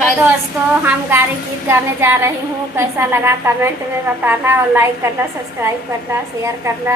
Hello दोस्तों, हम गाड़ी गीत गाने जा रही हूँ। कैसा लगा कमेंट में बताना और लाइक करना, सब्सक्राइब करना, शेयर करना।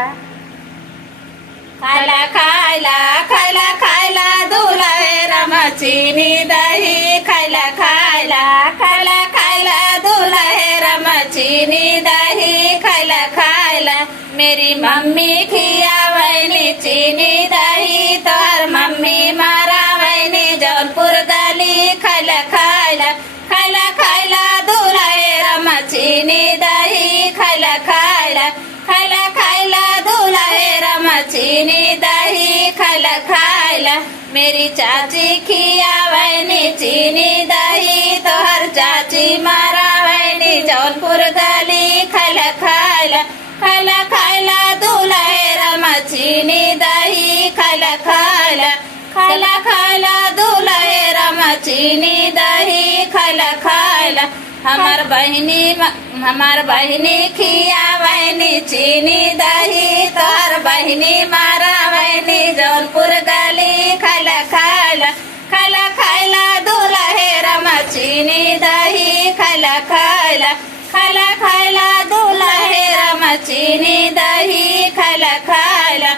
खायला खायला खायला खायला दुलाहे राम चीनी दही खायला खायला खायला खायला दुलाहे राम चीनी दही खायला खायला मेरी मम्मी खियावैनी चीनी दही तोहर मम्मी मारा वैनी जौनपुर गली खायला खायला खायला खायला दुलाहे राम चीनी दही खायला खायला खायला खायला दुलाहे राम चीनी दही खायला खायला मेरी चाची खियावैनी चीनी दही तोहर चाची मारा वैनी जौनपुर गली खायला खायला खायला खायला दुलाहे राम चीनी दही खायला खायला खायला खायला दुलाहे राम चीनी दही खायला खायला हमार बहिनी खियावैनी चीनी दही तोहर बहिनी मारा वैनी जौनपुर गली खायला खायला खायला खायला दुलाहे राम चीनी दही खायला खायला खायला खायला दुलाहे राम चीनी दही खायला खायला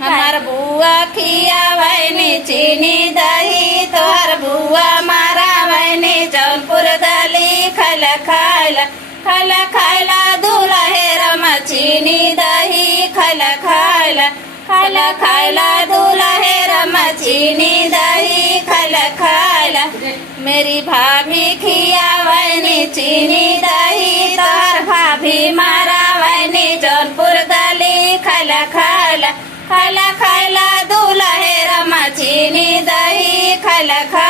हमार बुआ खियावैनी चीनी दही तोहर बुआ मारा वैनी जौनपुर गली खायला खायला खायला खायला दुलाहे राम चीनी दही खायला खायला खायला खायला दुलाहे राम चीनी दही खायला खायला मेरी भाभी खियावैनी चीनी दही तोहर भाभी मारा वैनी जौनपुर गली खायला खायला खायला खायला दुलाहे राम चीनी दही खायला खायला